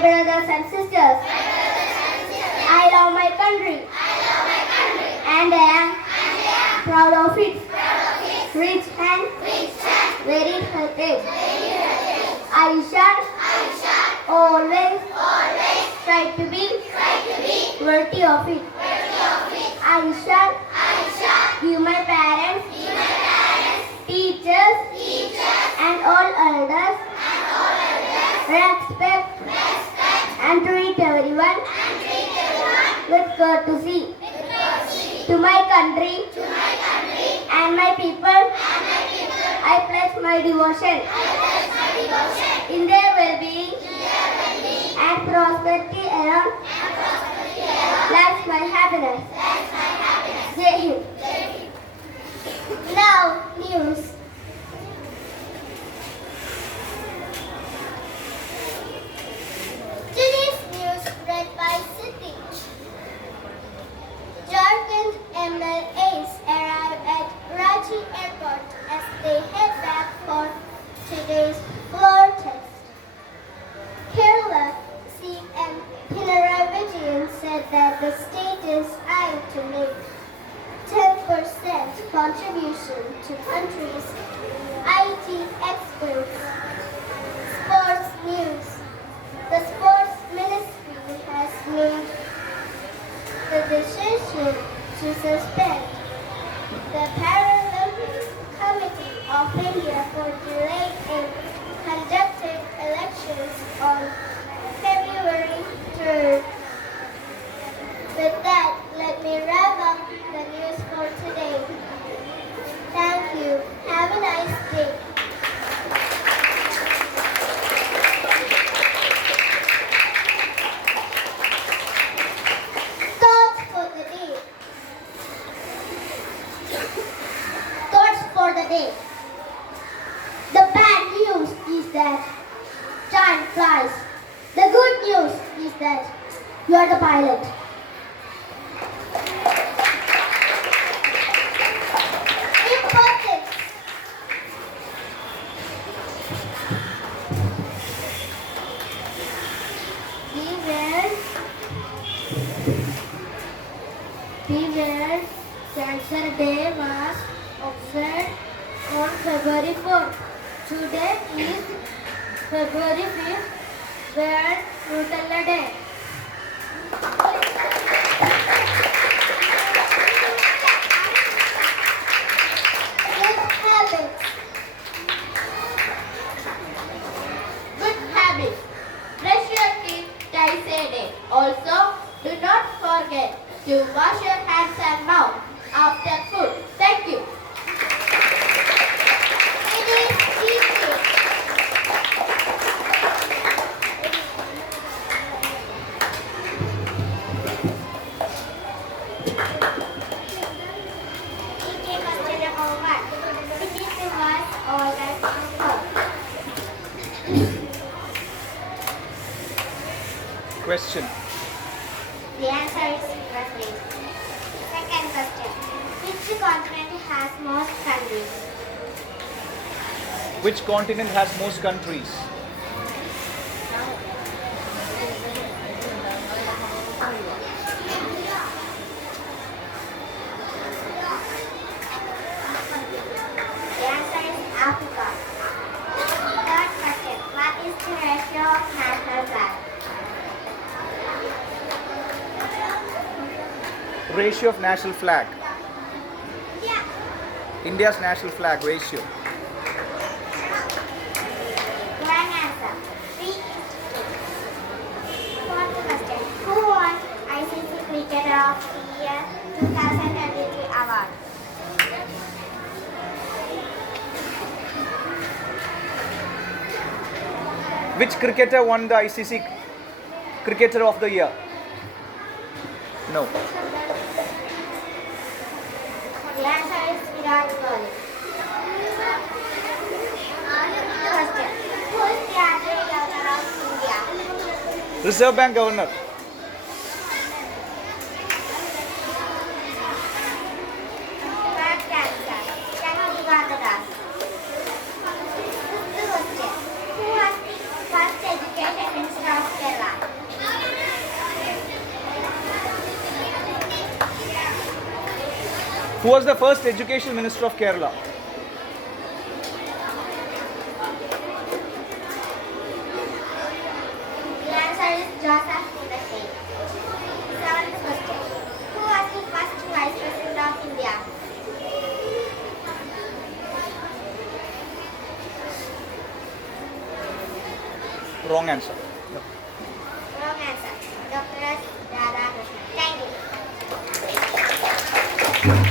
brothers and sisters, I love my country and I am proud of it. Rich and very heritage. I shall always try to be worthy of it. I shall give my parents, teachers, and all elders respect and treat everyone with courtesy. To my country and my people, I pledge my devotion. In their well-being and prosperity alone lies my happiness. Jai Hind. Now, news. Today's news read by Siti. Jharkhand MLAs arrive at Ranchi Airport as they head back for today's floor test. Kerala CM Pinarayi Vijayan said that the state is eyeing to make 10% contribution to country's IT exports. Sports news. The sports ministry has made the decision to suspend the Paralympic Committee of India for delay in conducting elections on February 3rd. With that, let me wrap up the news for today. Thank you. Have a nice day. Thoughts for the day. Thoughts for the day. The bad news is that time flies. The good news is that you are the pilot. Importance. Beware, Cancer Day was observed on February 4th. Today is February 5th, World Cherthala Day. Good habits. Good habits. Brush your teeth twice a day. Also, do not forget to wash your hands and mouth after food. Thank you. It is easy. Question number 1. Which is the worst organ of Question. The answer is Brazil. Second question. Which continent has most countries? Which continent has most countries? The answer is Africa. Third question. What is the ratio of national flag? Ratio of national flag. Yeah. India's national flag ratio. Wrong answer. 3:8. Fourth question. Who won ICC Cricketer of the Year 2023 award? Which cricketer won the ICC Cricketer of the Year? No. The answer is Virat Kohli. Question. Who is the actual governor of India? Reserve Bank Governor. Correct answer. Shakti Bhagadas. Fifth question. Who was the first education minister of Kerala? Who was the first education minister of Kerala? The answer is Joseph Kundasai. Seventh question. Who was the first Vice President of India? Wrong answer. Wrong answer. Dr. S. Radhakrishnan. Thank you.